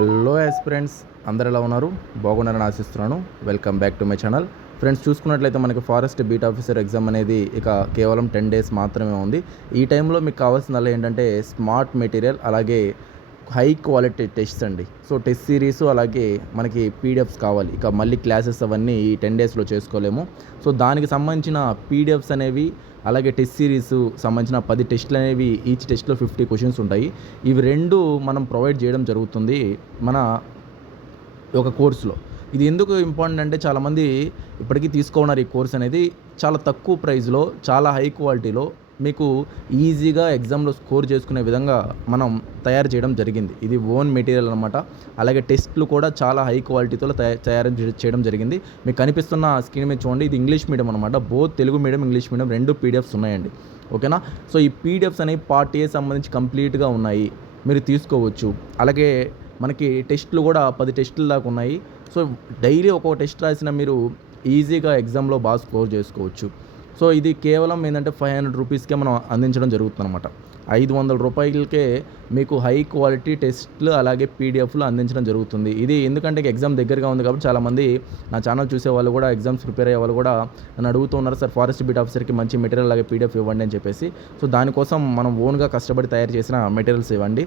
Hello friends, అందరు ఎలా ఉన్నారు? బాగున్నారని ఆశిస్తున్నాను. Welcome back to my channel. Friends, చూసుకున్నట్లయితే మనకి ఫారెస్ట్ బీట్ ఆఫీసర్ ఎగ్జామ్ అనేది ఇక కేవలం 10 డేస్ మాత్రమే ఉంది. ఈ టైంలో మీకు కావాల్సిందల్లా ఏంటంటే స్మార్ట్ మెటీరియల్, అలాగే హై క్వాలిటీ టెస్ట్స్ అండి. సో టెస్ట్ సిరీస్ అలాగే మనకి పీడిఎఫ్స్ కావాలి. ఇక మళ్ళీ క్లాసెస్ అవన్నీ ఈ 10 డేస్లో చేసుకోలేము. సో దానికి సంబంధించిన పీడిఎఫ్స్ అనేవి, అలాగే టెస్ట్ సిరీస్ సంబంధించిన 10 టెస్టులు అనేవి, ఈచ్ టెస్ట్లో 50 క్వశ్చన్స్ ఉంటాయి. ఇవి రెండు మనం ప్రొవైడ్ చేయడం జరుగుతుంది మన ఒక కోర్సులో. ఇది ఎందుకు ఇంపార్టెంట్ అంటే, చాలామంది ఇప్పటికీ తీసుకోన్నారు ఈ కోర్స్ అనేది. చాలా తక్కువ ప్రైస్లో, చాలా హై క్వాలిటీలో మీకు ఈజీగా ఎగ్జామ్లో స్కోర్ చేసుకునే విధంగా మనం తయారు చేయడం జరిగింది. ఇది ఓన్ మెటీరియల్ అనమాట. అలాగే టెస్ట్లు కూడా చాలా హై క్వాలిటీతో తయారు చేయడం జరిగింది. మీకు కనిపిస్తున్న స్క్రీన్ మీద చూడండి, ఇది ఇంగ్లీష్ మీడియం అనమాట. Both Telugu medium, English medium రెండు పీడిఎఫ్స్ ఉన్నాయండి. ఓకేనా? సో ఈ పీడిఎఫ్స్ అనేవి పార్ట్ ఏ సంబంధించి కంప్లీట్గా ఉన్నాయి, మీరు తీసుకోవచ్చు. అలాగే మనకి టెస్ట్లు కూడా 10 టెస్టుల దాకా ఉన్నాయి. సో డైలీ ఒక్కొక్క టెస్ట్ రాసిన మీరు ఈజీగా ఎగ్జామ్లో బాగా స్కోర్ చేసుకోవచ్చు. సో ఇది కేవలం ఏంటంటే 500 రూపీస్కే మనం అందించడం జరుగుతుంది అనమాట. 500 రూపాయలకే మీకు హై క్వాలిటీ టెస్ట్లు అలాగే పీడిఎఫ్లు అందించడం జరుగుతుంది. ఇది ఎందుకంటే ఎగ్జామ్ దగ్గరగా ఉంది కాబట్టి చాలామంది నా ఛానల్ చూసే వాళ్ళు కూడా, ఎగ్జామ్స్ ప్రిపేర్ అయ్యే వాళ్ళు కూడా నన్ను అడుగుతూ ఉన్నారు, సార్ ఫారెస్ట్ బీట్ ఆఫీసర్కి మంచి మెటీరియల్ అలాగే పీడిఎఫ్ ఇవ్వండి అని చెప్పేసి. సో దానికోసం మనం ఓన్గా కష్టపడి తయారు చేసిన మెటీరియల్స్ ఇవ్వండి.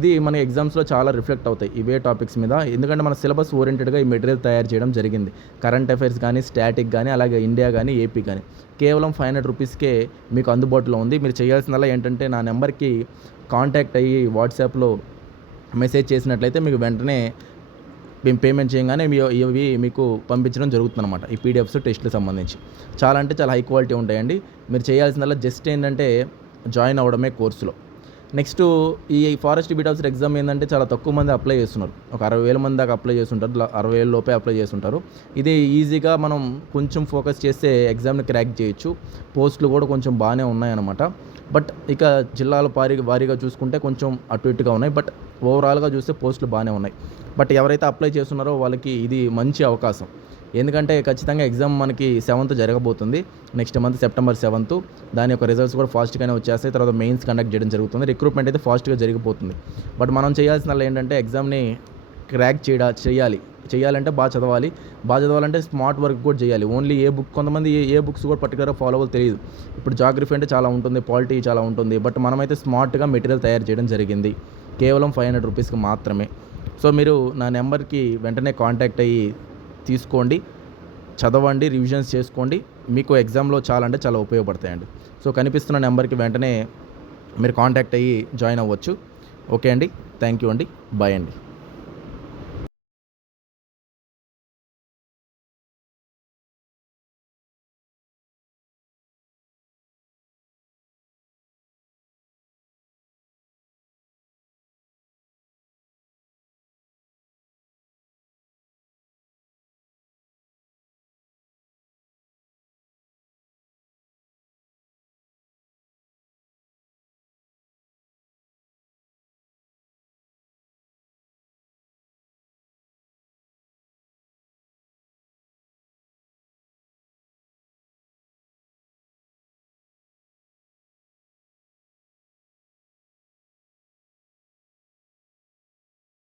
ఇది మన ఎగ్జామ్స్లో చాలా రిఫ్లెక్ట్ అవుతాయి ఇవే టాపిక్స్ మీద, ఎందుకంటే మన సిలబస్ ఓరియంటెడ్గా ఈ మెటీరియల్ తయారు చేయడం జరిగింది. కరెంట్ అఫైర్స్ కానీ, స్టాటిక్ కానీ, అలాగే ఇండియా కానీ, ఏపీ కానీ కేవలం 500 రూపీస్కే మీకు అందుబాటులో ఉంది. మీరు చేయాల్సిందల్లా ఏంటంటే, నా నెంబర్కి కాంటాక్ట్ అయ్యి వాట్సాప్లో మెసేజ్ చేసినట్లయితే మీకు వెంటనే మేము పేమెంట్ చేయగానే ఇవి మీకు పంపించడం జరుగుతుందన్నమాట. ఈ పీడిఎఫ్స్ టెస్ట్లకు సంబంధించి చాలా అంటే చాలా హై క్వాలిటీ ఉంటాయండి. మీరు చేయాల్సిందల్లా జస్ట్ ఏంటంటే జాయిన్ అవ్వడమే కోర్సులో. నెక్స్ట్ ఈ ఫారెస్ట్ బీట్ ఆఫీసర్ ఎగ్జామ్ ఏంటంటే చాలా తక్కువ మంది అప్లై చేస్తున్నారు. ఒక 60,000 మంది దాకా అప్లై చేస్తుంటారు. 60,000 లోపే అప్లై చేస్తుంటారు. ఇది ఈజీగా మనం కొంచెం ఫోకస్ చేస్తే ఎగ్జామ్ని క్రాక్ చేయొచ్చు. పోస్టులు కూడా కొంచెం బాగానే ఉన్నాయన్నమాట. బట్ ఇక జిల్లాల వారీగా చూసుకుంటే కొంచెం అటు ఇటుగా ఉన్నాయి. బట్ ఓవరాల్గా చూస్తే పోస్టులు బాగానే ఉన్నాయి. బట్ ఎవరైతే అప్లై చేస్తున్నారో వాళ్ళకి ఇది మంచి అవకాశం. ఎందుకంటే ఖచ్చితంగా ఎగ్జామ్ మనకి 7th జరగబోతుంది. Next month September 7th. దాని యొక్క రిజల్ట్స్ కూడా ఫాస్ట్గానే వచ్చేస్తాయి. తర్వాత మెయిన్స్ కండక్ట్ చేయడం జరుగుతుంది. రిక్రూట్మెంట్ అయితే ఫాస్ట్గా జరిగిపోతుంది. బట్ మనం చేయాల్సిన ఏంటంటే ఎగ్జామ్ని క్రాక్ చేయాలంటే బాగా చదవాలంటే స్మార్ట్ వర్క్ కూడా చేయాలి. ఓన్లీ కొంతమంది ఏ బుక్స్ కూడా పర్టికులర్గా ఫాలో అవ్వాలి తెలియదు. ఇప్పుడు జాగ్రఫీ అంటే చాలా ఉంటుంది, పాలిటీ చాలా ఉంటుంది. బట్ మనమైతే స్మార్ట్గా మెటీరియల్ తయారు చేయడం జరిగింది కేవలం 500 రూపీస్కి మాత్రమే. సో మీరు నా నెంబర్కి వెంటనే కాంటాక్ట్ అయ్యి తీసుకోండి, చదవండి, రివిజన్స్ చేసుకోండి. మీకు ఎగ్జామ్లో చాలా అంటే చాలా ఉపయోగపడతాయండి. సో కనిపిస్తున్న నెంబర్కి వెంటనే మీరు కాంటాక్ట్ అయ్యి జాయిన్ అవ్వచ్చు. ఓకే అండి, థ్యాంక్ యూ అండి, బాయ్ అండి.